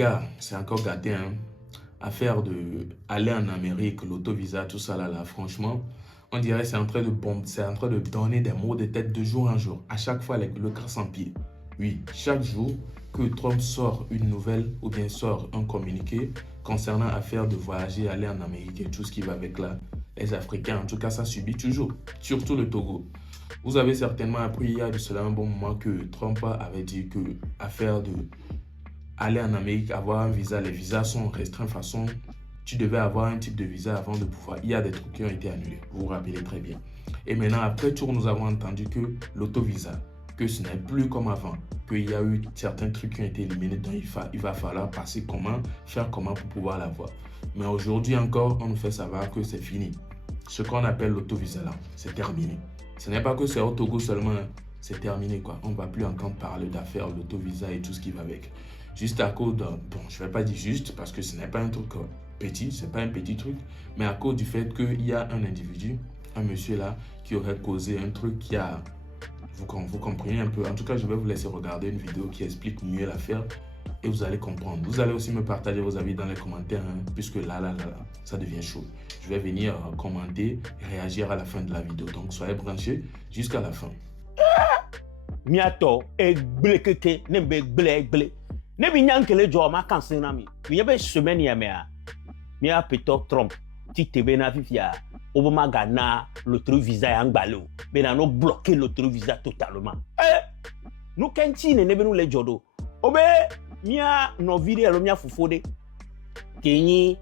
gars, c'est encore gâté, hein. Affaire de aller en Amérique, l'autovisa, tout ça là, franchement, on dirait c'est en train de bomber, c'est en train de donner des maux de tête de jour en jour. À chaque fois, le casse en pied. Oui, chaque jour que Trump sort une nouvelle ou bien sort un communiqué concernant affaire de voyager, aller en Amérique et tout ce qui va avec là, les Africains, en tout cas, ça subit toujours, surtout le Togo. Vous avez certainement appris il y a de cela un bon moment que Trump avait dit que affaire de aller en Amérique, avoir un visa, les visas sont restreints de façon, tu devais avoir un type de visa avant de pouvoir. Il y a des trucs qui ont été annulés, vous vous rappelez très bien. Et maintenant, après tour, nous avons entendu que l'autovisa, que ce n'est plus comme avant, qu'il y a eu certains trucs qui ont été éliminés, donc il va falloir passer comment, faire comment pour pouvoir l'avoir. Mais aujourd'hui encore, on nous fait savoir que c'est fini. Ce qu'on appelle l'autovisa là, c'est terminé. Ce n'est pas que c'est au Togo seulement, hein. C'est terminé quoi. On ne va plus entendre parler d'affaires, l'autovisa et tout ce qui va avec. Juste à cause d'un, bon, je ne vais pas dire juste parce que ce n'est pas un truc petit, c'est pas un petit truc, mais à cause du fait qu'il y a un individu, un monsieur là, qui aurait causé un truc qui a, vous comprenez un peu. En tout cas, je vais vous laisser regarder une vidéo qui explique mieux l'affaire et vous allez comprendre. Vous allez aussi me partager vos avis dans les commentaires, hein, puisque là, ça devient chaud. Je vais venir commenter et réagir à la fin de la vidéo. Donc, soyez branchés jusqu'à la fin. Miato egbelekeke nembe egbele ne bi nyankele jo ma kansen na mi yebe semaine ya mea mi apeto Trump ti tebe na fifia obama gana l'autre visa ya ngbalo be na no bloquer l'autre visa totalement nous kenti ne be nous le jodo obe mia no video lo mia fufode kenyi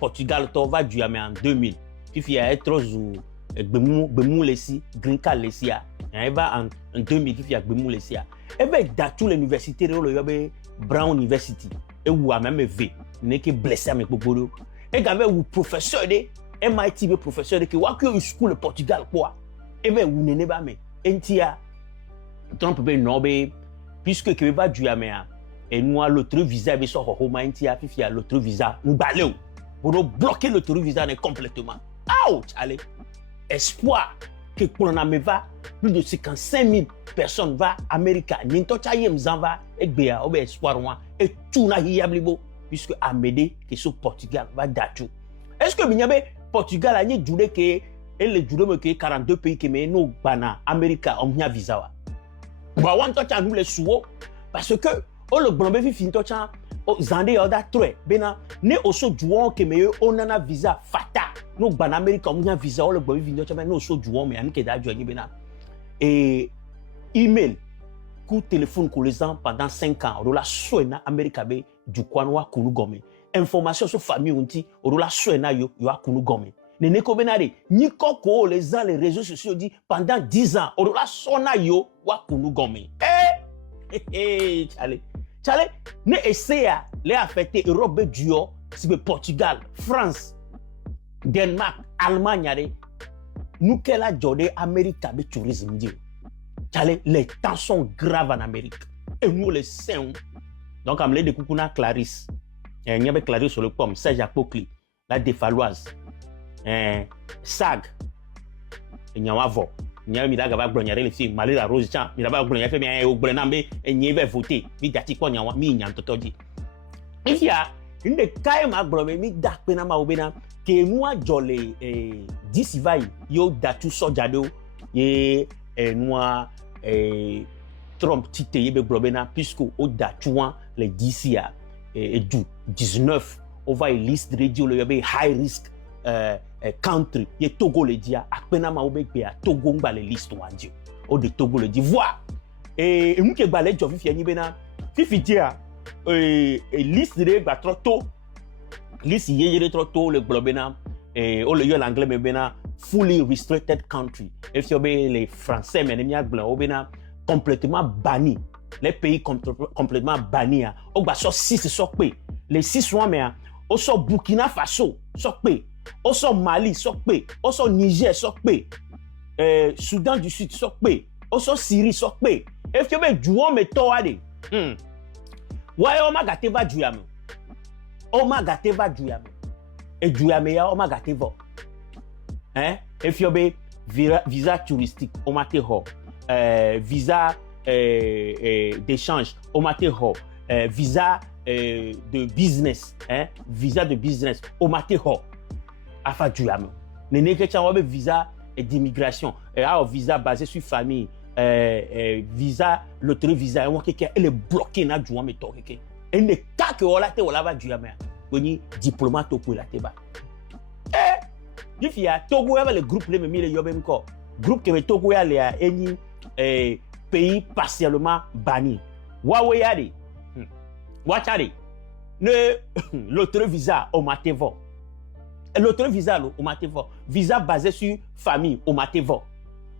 Portugal to va du ya me en 2000 fifia être zu gbemu lesi green card lesi ya il va en 2000 qui a gbemu lesi ya e be da tout l'université lo yobe Brown University et ou a même v ne ke blessé avec gbogbo e ga ve ou professeur de MIT be professeur de ki wa ku school Portugal quoi e be ou ne ba me entia Trump be no be puisque que va du ya me a et nous l'autre visa be so ho ma entia fifia l'autre visa nous balé pour bloquer l'autre visa complètement. Ouch, allez. Espoir que pour en va plus de 55 000 personnes va à Amérique. N'importe qui va et bien au espoir moi et tout na hiablibo puisque Amédée qui sur Portugal va d'achou. Est-ce que bien Portugal a ni duré que et le duré me que 42 pays qui mais nous bana Amérique on vient visa wa. Ba wan to nous les sous parce que o le blombe fi fin to cha o zande oda tre bena ne oso juon ke me onana visa fata no bana America on vient visa o le blombe fin to cha no oso juon me anike da juon bena et email coup téléphone ko les ans pendant 5 ans o la soena America be du kwanwa kunu gome information sur famille onti o la soena yo akunu gome ne ko benare ni koko les ans les réseaux sociaux dit pendant 10 ans o la sona yo wa kunu gome Chale, ne essaya les affecter Europe duo, si Portugal, France, Danemark, Allemagne, nous qu'elle a jodé Amérique avec tourisme dio. Chale, les temps sont graves en Amérique. Et nous les savons. Donc, on de Koukouna Clarisse. Il y avait Clarisse sur le pomme, Serge Apocli, la Défaloise, SAG, il y a un nya mi daga ba gbonyare le fi mali la rose chan mi da ba gbonyare fe mi e o gbona mbe enyi be voter mi dati ko nyawa mi nya totoji ifia inde kai ma gboro mi da pe na ma obena ke nu ajole disivai yo datu sojado ye noa Trump tite ye be gboro puisque o datu le DCA et du 19 over a list radio le be high risk country ye Togo le dia akpena ma obegbe a Togo ngba le list wandio o de Togo le dit voir et mke gba le jo fifi enyi bena fifi dia list de gba trop list ye trop tôt le globena o le yo l'anglais me bena fully restricted country if you be les français mais mi agba o bena complètement banni les pays complètement bannis o gba so 6 so pe les 6 one mais o so Burkina Faso so pe Oso Mali sokpe, oso Niger sokpe, Soudan du Sud sokpe, oso Syrie sokpe. If you be juon me to ade, why oma gateva juyame? Oma gateva juyame. E juyame ya oma gateva. If you be visa touristique, oma te ho. Visa d'échange, oma te ho. Visa de business, hein, visa de business, au matin, à faire du yam. N'est que tu as visa d'immigration, visa basé sur famille, visa, l'autre visa, elle est bloquée dans du yam et tout. Et ne cas que on l'a te, on l'a va du yam. On est diplomate au pour la teba. Il y a Togo, le groupe, les mêmes, le groupe que Togo, il y a un pays partiellement banni. Huawei yari, Wachari, l'autre visa au Matevo. L'autre visa au Matevo, visa basé sur famille au Matevo.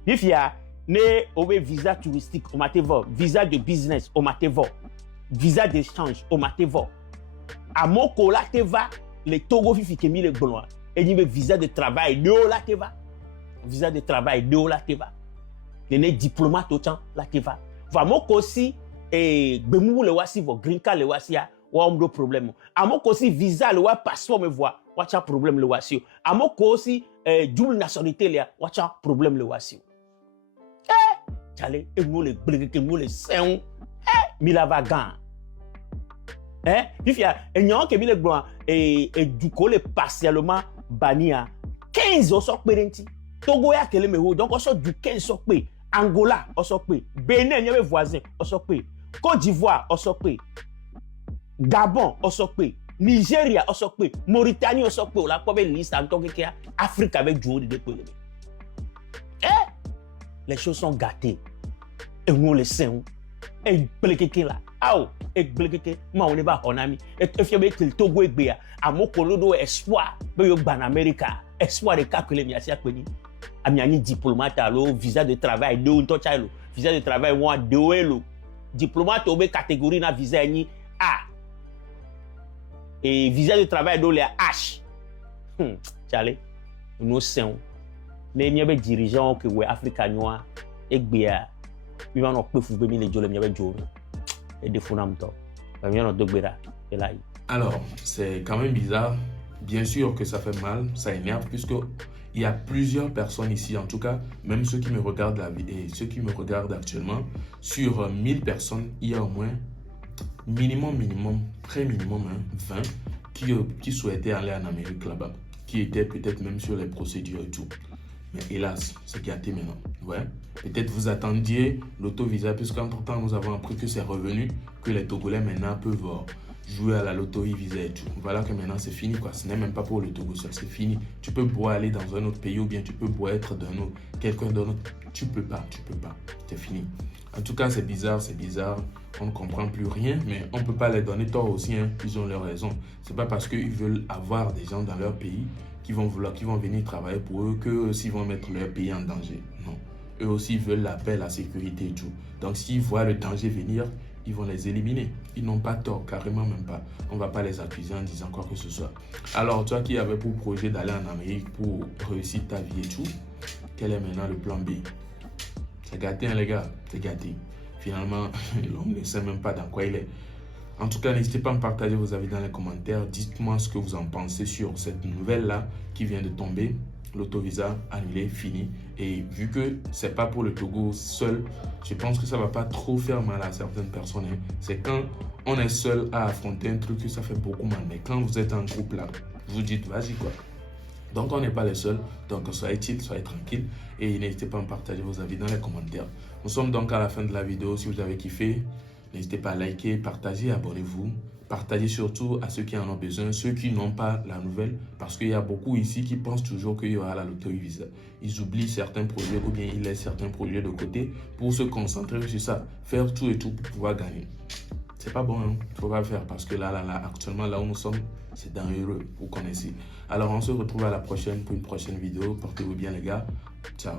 Il y a un visa touristique au Matevo, visa de business au Matevo, visa d'échange au Matevo. À mon cola teva, les Togo fifi qui mis les blancs. Et il y a visa de travail de la teva, visa de travail de la teva. Les diplomates autant la teva. Vraiment aussi et bemou le wasi vo green card le wasi a wa omdo problème. Amoko aussi visa le wa passeport me voit wacha problème le wasi. Amoko aussi double nationalité le wacha problème le wasi. Chale e mo le blege ke mo le sen mi la vagan. Il y a un yon ke mi le blanc et du coup le partiellement banni à 15 au sok perenti. Togo ya kele me ho donc on sort du 15 sok pe. Angola on sok pe. Benin y a mes voisins on sok pe. Côte d'Ivoire, Osokpe. Gabon, Osokpe. Nigeria, Osokpe. Mauritanie, Osokpe. On a pas une liste en tant que Afrique avec du haut de dépôt. Les choses sont gâtées. Et nous les sains. Et blekeke là. Ah, et blekeke. Ma on est pas en ami. Et fier que le Togo est bien. À mon colodo espoir. Mais yo ban America. Espoir de calculer mi asia kweni. Amiani diplomate allo visa de travail de on tochalo. Visa de travail moi de elo. Diplomate au catégorie na visa ni A et visa de travail dans les H. Chale, nous sommes les mieux dirigeants que ouais Africa noir et bien ils vont pas foutre les jolles mieux jolles et des fonamento. Ils vont donc bera et là. Alors, c'est quand même bizarre. Bien sûr que ça fait mal, ça énerve puisque il y a plusieurs personnes ici, en tout cas, même ceux qui me regardent et ceux qui me regardent actuellement, sur 1000 personnes, il y a au moins minimum, très minimum, 20 qui souhaitaient aller en Amérique là-bas, qui étaient peut-être même sur les procédures et tout. Mais hélas, c'est gâté maintenant. Ouais. Peut-être vous attendiez l'auto-visa, puisqu'entre-temps, nous avons appris que c'est revenu, que les Togolais maintenant peuvent jouer à la loterie visa et tout. Voilà que maintenant c'est fini quoi. Ce n'est même pas pour le Togo seul, c'est fini. Tu peux boire aller dans un autre pays ou bien tu peux boire être d'un autre, quelqu'un d'un autre. Tu peux pas. C'est fini. En tout cas, c'est bizarre. On ne comprend plus rien, mais on ne peut pas les donner tort aussi. Hein. Ils ont leur raison. C'est pas parce qu'ils veulent avoir des gens dans leur pays qui vont venir travailler pour eux que s'ils vont mettre leur pays en danger. Non. Eux aussi veulent la paix, la sécurité et tout. Donc s'ils voient le danger venir, ils vont les éliminer. Ils n'ont pas tort, carrément même pas. On ne va pas les accuser en disant quoi que ce soit. Alors, toi qui avais pour projet d'aller en Amérique pour réussir ta vie et tout, quel est maintenant le plan B? C'est gâté, hein, les gars, c'est gâté. Finalement, l'homme ne sait même pas dans quoi il est. En tout cas, n'hésitez pas à me partager vos avis dans les commentaires. Dites-moi ce que vous en pensez sur cette nouvelle-là qui vient de tomber. L'autovisa annulé, fini. Et vu que c'est pas pour le Togo seul, je pense que ça va pas trop faire mal à certaines personnes. Hein. C'est quand on est seul à affronter un truc que ça fait beaucoup mal. Mais quand vous êtes en groupe là, vous dites vas-y quoi. Donc on n'est pas les seuls. Donc soyez chill, soyez tranquille. Et n'hésitez pas à me partager vos avis dans les commentaires. Nous sommes donc à la fin de la vidéo. Si vous avez kiffé, n'hésitez pas à liker, partager, abonnez-vous. Partagez surtout à ceux qui en ont besoin, ceux qui n'ont pas la nouvelle, parce qu'il y a beaucoup ici qui pensent toujours qu'il y aura la loterie visa. Ils oublient certains projets ou bien ils laissent certains projets de côté pour se concentrer sur ça, faire tout et tout pour pouvoir gagner. C'est pas bon, hein? Faut pas le faire parce que là, actuellement là où nous sommes, c'est dangereux, vous connaissez. Alors on se retrouve à la prochaine pour une prochaine vidéo. Portez-vous bien les gars. Ciao.